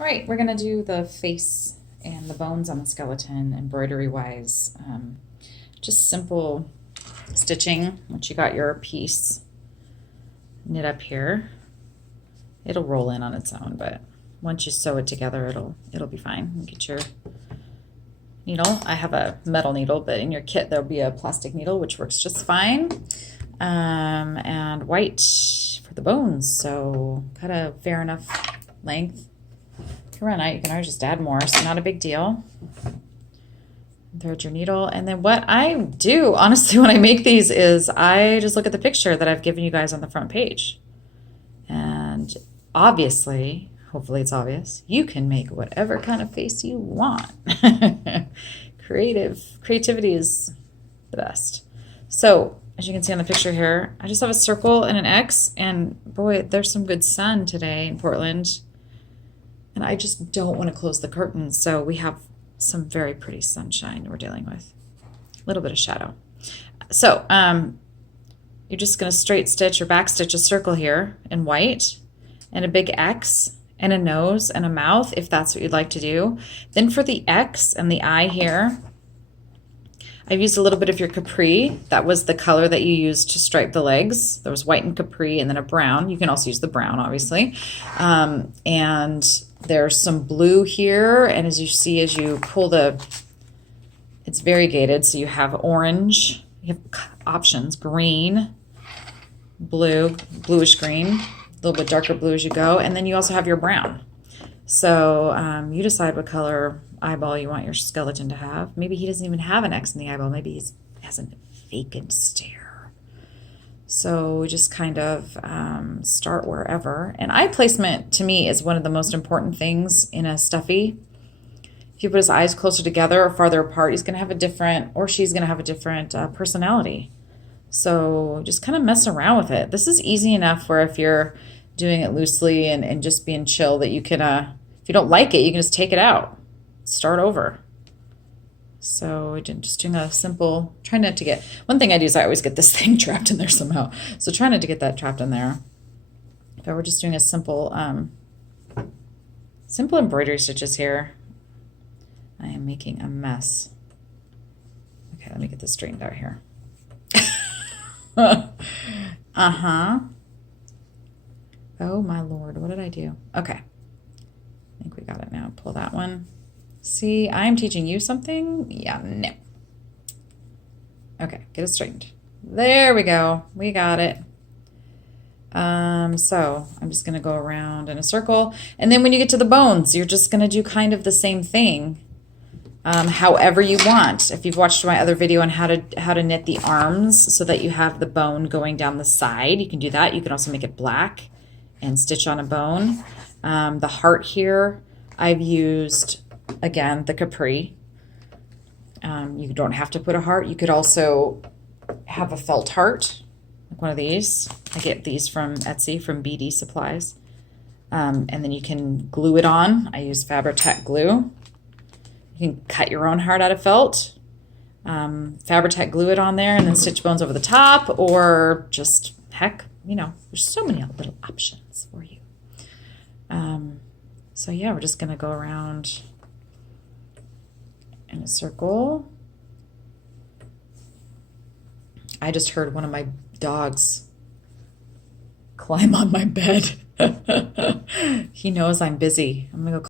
All right, we're gonna do the face and the bones on the skeleton embroidery wise. Just simple stitching. Once you got your piece knit up here, it'll roll in on its own, but once you sew it together, it'll be fine. You get your needle. I have a metal needle, but in your kit there'll be a plastic needle, which works just fine. And white for the bones, so cut a fair enough length. If you run out, you can always just add more, so not a big deal. Thread your needle, and then what I do, honestly, when I make these is I just look at the picture that I've given you guys on the front page. And obviously, hopefully it's obvious, you can make whatever kind of face you want. Creativity is the best. So, as you can see on the picture here, I just have a circle and an X, and boy, there's some good sun today in Portland. And I just don't want to close the curtains, so we have some very pretty sunshine we're dealing with. A little bit of shadow. So, you're just going to straight stitch or back stitch a circle here in white, and a big X, and a nose and a mouth, if that's what you'd like to do. Then for the X and the eye here, I've used a little bit of your capri. That was the color that you used to stripe the legs. There was white and capri and then a brown. You can also use the brown, obviously. And there's some blue here. And as you see, as you pull it's variegated. So you have orange, you have options, green, blue, bluish green, a little bit darker blue as you go. And then you also have your brown. So you decide what color eyeball you want your skeleton to have. Maybe he doesn't even have an X in the eyeball. Maybe he has a vacant stare. So we just kind of start wherever. And eye placement, to me, is one of the most important things in a stuffy. If you put his eyes closer together or farther apart, he's going to have a different, or she's going to have a different personality. So just kind of mess around with it. This is easy enough where if you're doing it loosely and just being chill, that you can, if you don't like it, you can just take it out. Start over. So we're just doing a simple, try not to get, one thing I do is I always get this thing trapped in there somehow. So try not to get that trapped in there. But we're just doing a simple, simple embroidery stitches here. I am making a mess. Okay, let me get this straightened out here. Uh-huh. Oh my Lord, what did I do? Okay. I think we got it now. Pull that one. See, I'm teaching you something? Yeah, no. Okay, get it straightened. There we go. We got it. So I'm just going to go around in a circle. And then when you get to the bones, you're just going to do kind of the same thing. However you want. If you've watched my other video on how to knit the arms so that you have the bone going down the side, you can do that. You can also make it black and stitch on a bone. The heart here, I've used, again, the capri. You don't have to put a heart. You could also have a felt heart, like one of these. I get these from Etsy, from BD Supplies. And then you can glue it on. I use Fabri-Tac glue. You can cut your own heart out of felt. Fabri-Tac glue it on there and then stitch bones over the top, or just, heck, you know, there's so many little options for you. So yeah, we're just going to go around in a circle. I just heard one of my dogs climb on my bed. He knows I'm busy. I'm going to go